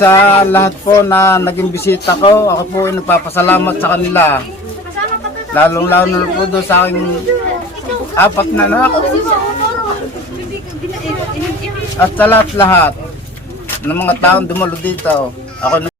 sa lahat po na naging bisita ko, ako po ay nagpapasalamat sa kanila. Lalong-lalo na po doon sa aking 4 na anak. At sa lahat-lahat ng mga taong dumalo dito, ako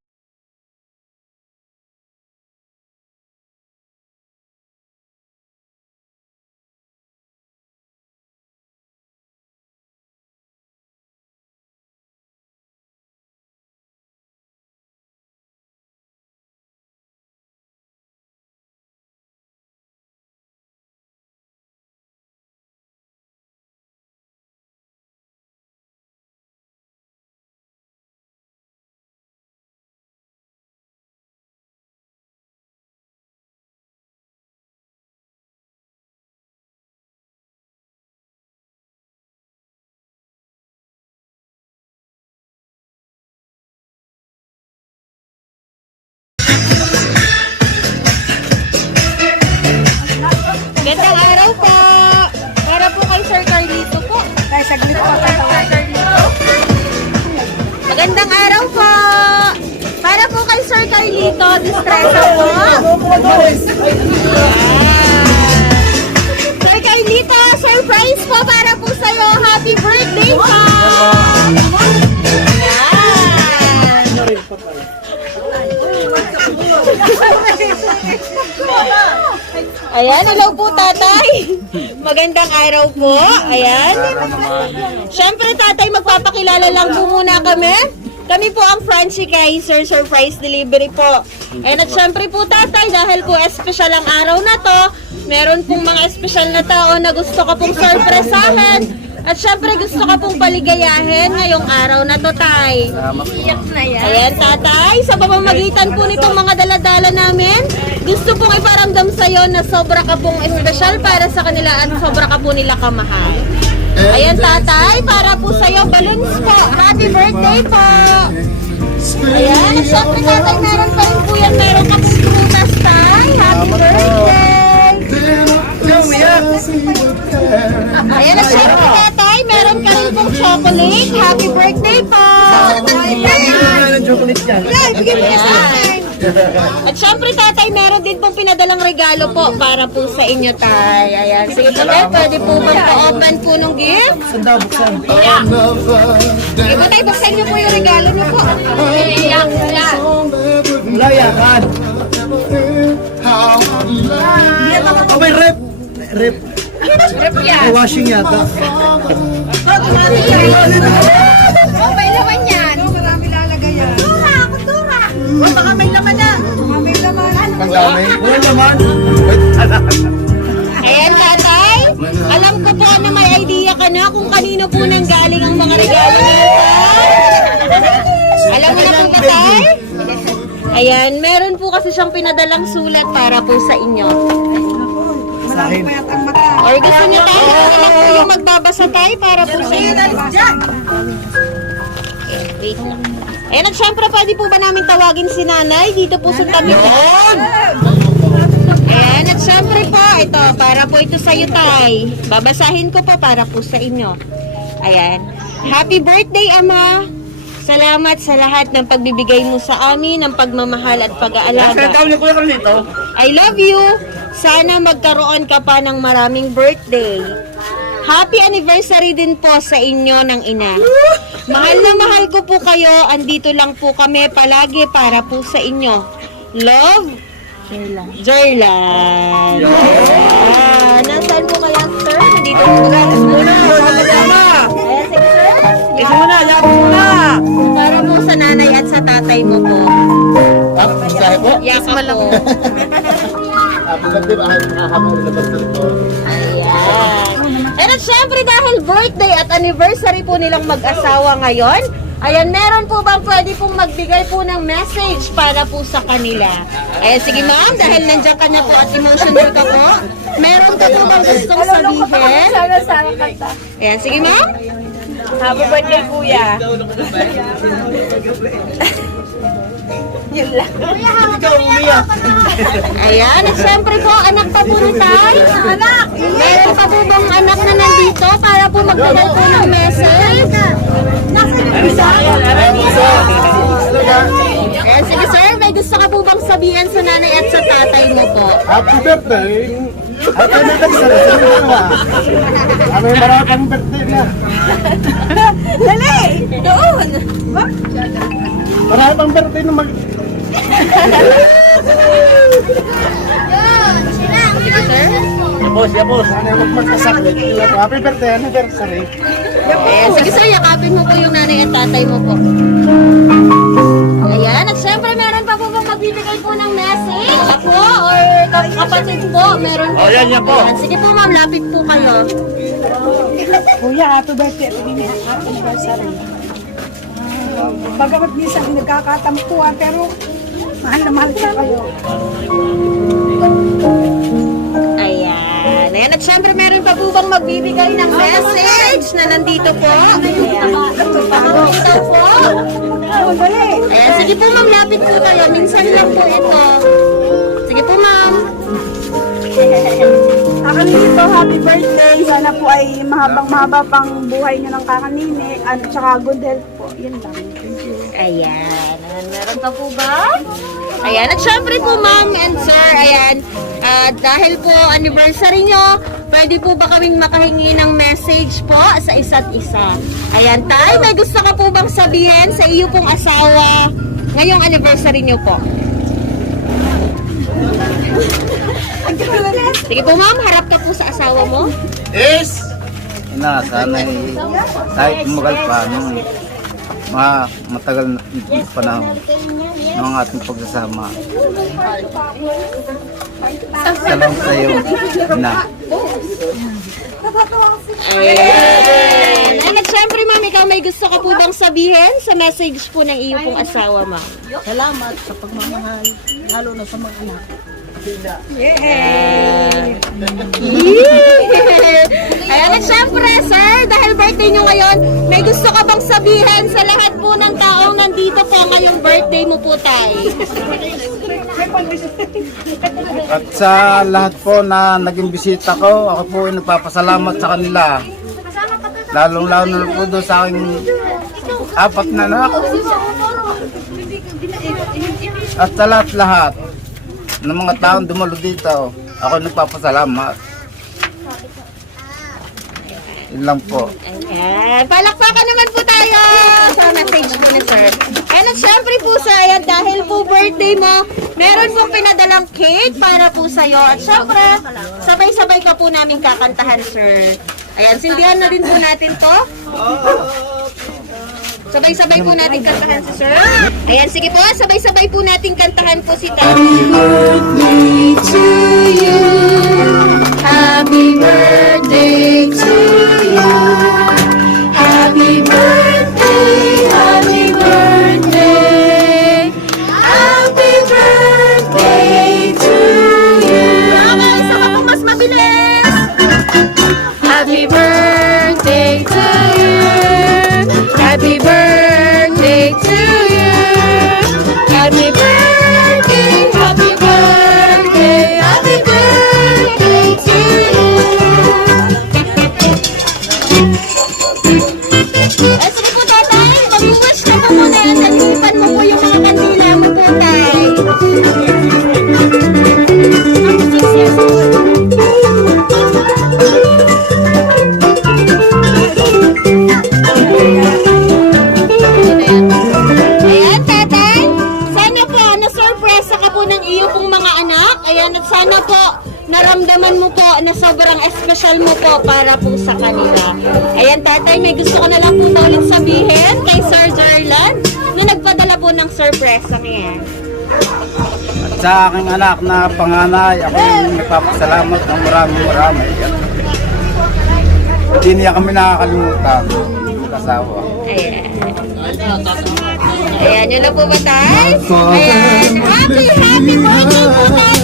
Gandang araw po! Para po kay Sir Carlito po. Ay, saglit po kay Sir Carlito. Magandang araw po! Para po kay Sir Carlito, distresa po. Sir Carlito, surprise po para po sa'yo. Happy birthday po! Ayan, hello po tatay. Magandang araw po. Ayan. Siyempre tatay, magpapakilala lang po muna kami. Kami po ang Francie Kaiser Surprise Delivery po. And at syempre po tatay, dahil po espesyal ang araw na to, meron pong mga espesyal na tao na gusto ka pong surpresahin. At syempre gusto ka pong paligayahin ngayong araw na to, tay. Ayan, tatay, sa pamamagitan po nitong mga daladala namin, gusto pong iparamdam sa'yo na sobra ka pong espesyal para sa kanila at sobra ka po nila kamahal. Ayan, tatay, para po sa'yo, balloons po. Happy birthday po! Ayan, at syempre tatay, meron pa rin po yan. Meron ka pong prutas, tay. Happy birthday! Ayan, at syempre tatay, meron ka rin pong chocolate. Happy birthday po! Ayan. At syempre tatay, meron din pong pinadalang regalo po para po sa inyo, tay. Ayan, sige po tayo, pwede po bang pa-open po nung gift? Yeah. Sige po tayo, buksan niyo po yung regalo niyo po. layakan. Oh, may rep. Rep. Rep yan. Washing yata. Oh, may laman yan. Marami lalagay yan. Kutura. Oh, baka may laman na. May laman. Ang dami. Walang laman. Ayan, tatay. Alam ko po na may idea ka na kung kanino po nang galing ang mga regalo nito. Alam mo na po ba, tay? Ayan, meron po kasi siyang pinadalang sulat para po sa inyo. Sa akin. Or gusto niyo tayo na po yung magbabasa tayo para po sa inyo. Okay, wait lang. Ayan, at syempre pwede po ba namin tawagin si nanay? Dito po sa tabi ko. Ayan, at syempre po, ito, para po ito sa iyo, tay. Babasahin ko po para po sa inyo. Ayan. Happy birthday, Ama! Salamat sa lahat ng pagbibigay mo sa amin, ng pagmamahal at pag-aalaga. I love you! Sana magkaroon ka pa ng maraming birthday. Happy anniversary din po sa inyo ng ina. Mahal na mahal ko po kayo. Andito lang po kami palagi para po sa inyo. Love, Jerlan. Nasaan po kaya, sir? Nandito po gatas muna. Ayan, sige, sir. Ito muna, yapos muna. Para po sa nanay at sa tatay mo po. Sabi po? Yakap po. Ayan. And at syempre dahil birthday at anniversary po nilang mag-asawa ngayon, ayan, meron po bang pwede pong magbigay po ng message para po sa kanila? Ayan, sige ma'am, dahil nandiyan ka na po at emotional ka po, meron ka po bang gustong sabihin? Ayan, sige ma'am. Happy birthday, kuya. Yun lang. Ayan, at syempre po, anak pa po ni Tay. Anak! Meron pa po bang anak na nandito para po magbigay po ng message? gusto ka po bang sabihin sa nanay at sa tatay mo po? Happy birthday! Happy birthday sa dalawa. May maraming birthday na. Dali! Doon! Marami pang birthday na Yapos. Sana huwag magkasakit. Happy birthday, anniversary. Ayan, sige sir, yakapin mo po yung nanay at tatay mo po. Ayan, at syempre meron pa po bang magbibigay po ng message? Ako or kapatid po, meron po. yan po. Ayan, sige po ma'am, lapit po kayo. Kuya, happy birthday at happy anniversary. Bagamat minsan nagkakatampuan, pero mahal na mahal ko kayo. Ayan, ayan, at syempre meron pa po bang magbibigay ng message na nandito po. Ayan, nandito po. Ayan, sige po ma'am, lapit po tayo. Minsan lang po ito. Sige po ma'am. Kakanito, happy birthday. Sana po ay mahaba pang buhay niyo ng kakanini. At saka good health po. Yun lang. Ayan, meron pa po ba? Ayan, at syempre po ma'am and sir, ayan, dahil po anniversary nyo, pwede po ba kaming makahingi ng message po sa isa't isa? Ayan, tay, may gusto ka po bang sabihin sa iyo pong asawa ngayong anniversary nyo po? Sige po ma'am, harap ka po sa asawa mo. Yes! Ina, sana kahit tumagal pa nung matagal na panahon ng ating pagsasama. Salamat sa iyo, Ina. Ayan. At syempre ma'am, ikaw may gusto ka po bang sabihin sa message po ng iyo pong asawa ma'am? Salamat sa pagmamahal, lalo na sa mga anak. Ayan, at syempre, sir, dahil birthday nyo ngayon, may gusto ka bang sabihin sa lahat po ng taong nandito po ngayong birthday mo po, tay? At sa lahat po na naging bisita ko, ako po ay nagpapasalamat sa kanila. Lalong-lalo na po doon sa aking apat na anak. At sa lahat-lahat ng mga taong dumalo dito, ako nagpapasalamat. Yun lang po. Ayan, palakpakan naman po tayo sa message mo na, sir. And at syempre po, sir, ayan, dahil po birthday mo, meron pong pinadalang cake para po sa'yo. At syempre, sabay-sabay ka po namin kakantahan, sir. Ayan, sindihan na din po natin to. Sabay-sabay po natin kantahan si sir. Ayan, sige po, sabay-sabay po natin kantahan po si Happy birthday to you. Happy birthday to you. Happy birthday, happy birthday. Happy birthday to you. Okay, isa pa po mas mabilis. Happy birthday to you. Happy birthday to you. Happy birthday, happy birthday, happy birthday to you. Ay, sige po, tatay. Mag-wish ka po muna yan. Nalipan mo po yung mga kandila mo po, tay. Ayan, tatay. Sana po, na-surpresa ka po ng iyo pong mga anak. Ayan, at sana po, naramdaman mo po na sobrang espesyal mo po para po sa kanila. Ayan, tatay, may gusto ko na lang po ba ulit sabihin kay Sir Jarlan na nagpadala po ng surpresa niya. At sa aking anak na panganay, ako yung nagpapasalamat ng marami. Hindi niya kami nakakalimutan. Mag-asawa. Ayan. Ayan, yun na po ba, tay? Ayan, happy birthday po, tay!